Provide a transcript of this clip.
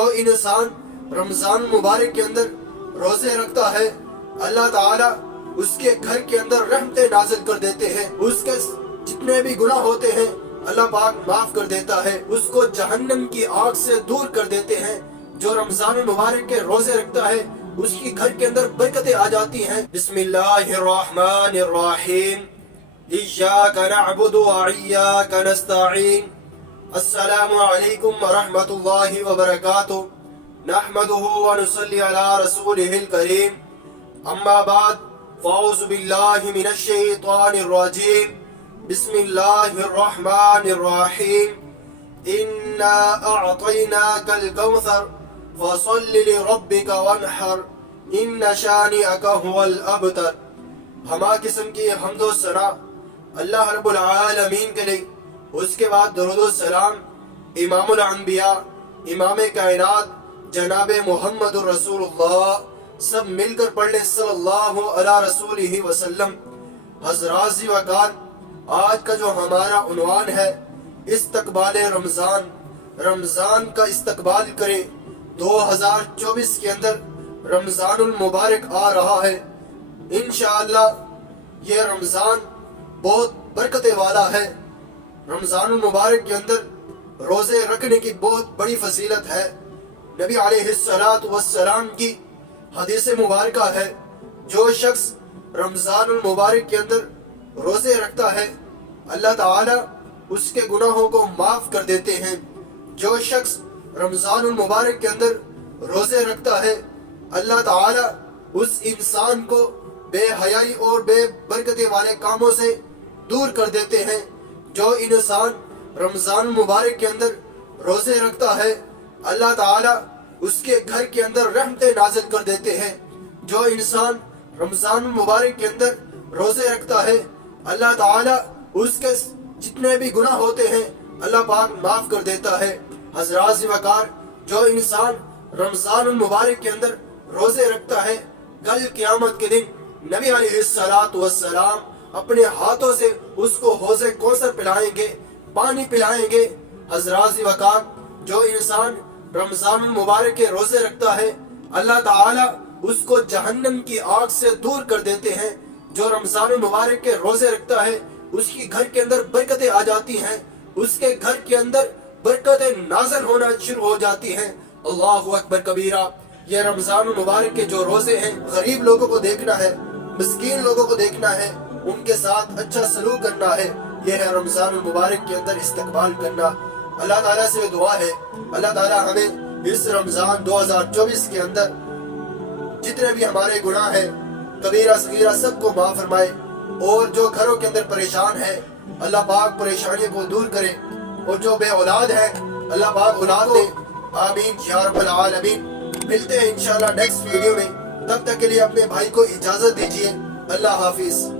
جو انسان رمضان مبارک کے اندر روزے رکھتا ہے اللہ تعالیٰ اس کے گھر کے اندر رحمتیں نازل کر دیتے ہیں، اس کے جتنے بھی گناہ ہوتے ہیں اللہ پاک معاف کر دیتا ہے، اس کو جہنم کی آگ سے دور کر دیتے ہیں۔ جو رمضان مبارک کے روزے رکھتا ہے اس کی گھر کے اندر برکتیں آ جاتی ہیں۔ بسم اللہ الرحمن الرحیم، ایاک نعبد وایاک نستعین، السلام علیکم ورحمۃ اللہ وبرکاتہ، نحمده ونصلی علی رسولہ الکریم، اما بعد فاعوذ باللہ من الشیطان الرجیم، بسم اللہ الرحمن الرحیم، انا اعطیناک الکوثر فصل لربک وانحر ان شانئک هو الابتر۔ ہما قسم کی حمد و ثنا اللہ رب العالمین کے لیے، اس کے بعد درود و سلام امام الانبیاء امام کائنات جناب محمد الرسول اللہ، سب مل کر پڑھ لیں صلی اللہ علیہ رسولہ وسلم۔ حضرات وقار، آج کا جو ہمارا عنوان ہے استقبال رمضان، رمضان کا استقبال کریں۔ 2024 کے اندر رمضان المبارک آ رہا ہے، انشاءاللہ یہ رمضان بہت برکتیں والا ہے۔ رمضان المبارک کے اندر روزے رکھنے کی بہت بڑی فضیلت ہے۔ نبی علیہ السلام کی حدیث مبارکہ ہے، جو شخص رمضان المبارک کے اندر روزے رکھتا ہے اللہ تعالیٰ اس کے گناہوں کو معاف کر دیتے ہیں۔ جو شخص رمضان المبارک کے اندر روزے رکھتا ہے اللہ تعالیٰ اس انسان کو بے حیائی اور بے برکتی والے کاموں سے دور کر دیتے ہیں۔ جو انسان رمضان المبارک کے اندر روزے رکھتا ہے اللہ تعالیٰ اس کے گھر کے اندر رحمتیں نازل کر دیتے ہیں۔ جو انسان رمضان المبارک کے اندر روزے رکھتا ہے اللہ تعالیٰ اس کے جتنے بھی گناہ ہوتے ہیں اللہ پاک معاف کر دیتا ہے۔ حضرات وقار، جو انسان رمضان المبارک کے اندر روزے رکھتا ہے کل قیامت کے دن نبی علیہ السلام اپنے ہاتھوں سے اس کو حوض کوثر پلائیں گے، پانی پلائیں گے۔ حضرات وقار، جو انسان رمضان المبارک کے روزے رکھتا ہے اللہ تعالیٰ اس کو جہنم کی آگ سے دور کر دیتے ہیں۔ جو رمضان المبارک کے روزے رکھتا ہے اس کی گھر کے اندر برکتیں آ جاتی ہیں، اس کے گھر کے اندر برکتیں نازل ہونا شروع ہو جاتی ہیں۔ اللہ اکبر کبیرہ۔ یہ رمضان المبارک کے جو روزے ہیں غریب لوگوں کو دیکھنا ہے، مسکین لوگوں کو دیکھنا ہے، ان کے ساتھ اچھا سلوک کرنا ہے، یہ ہے رمضان المبارک کے اندر استقبال کرنا۔ اللہ تعالیٰ سے دعا ہے اللہ تعالیٰ ہمیں اس رمضان 2024 کے اندر جتنے بھی ہمارے گناہ ہیں کبیرہ صغیرہ سب کو معاف فرمائے، اور جو گھروں کے اندر پریشان ہے اللہ پاک پریشانیوں کو دور کرے، اور جو بے اولاد ہے اللہ پاک اولاد دے، آمین یا رب العالمین۔ ملتے ہیں انشاءاللہ نیکسٹ ویڈیو میں، تب تک کے لیے اپنے بھائی کو اجازت دیجیے، اللہ حافظ۔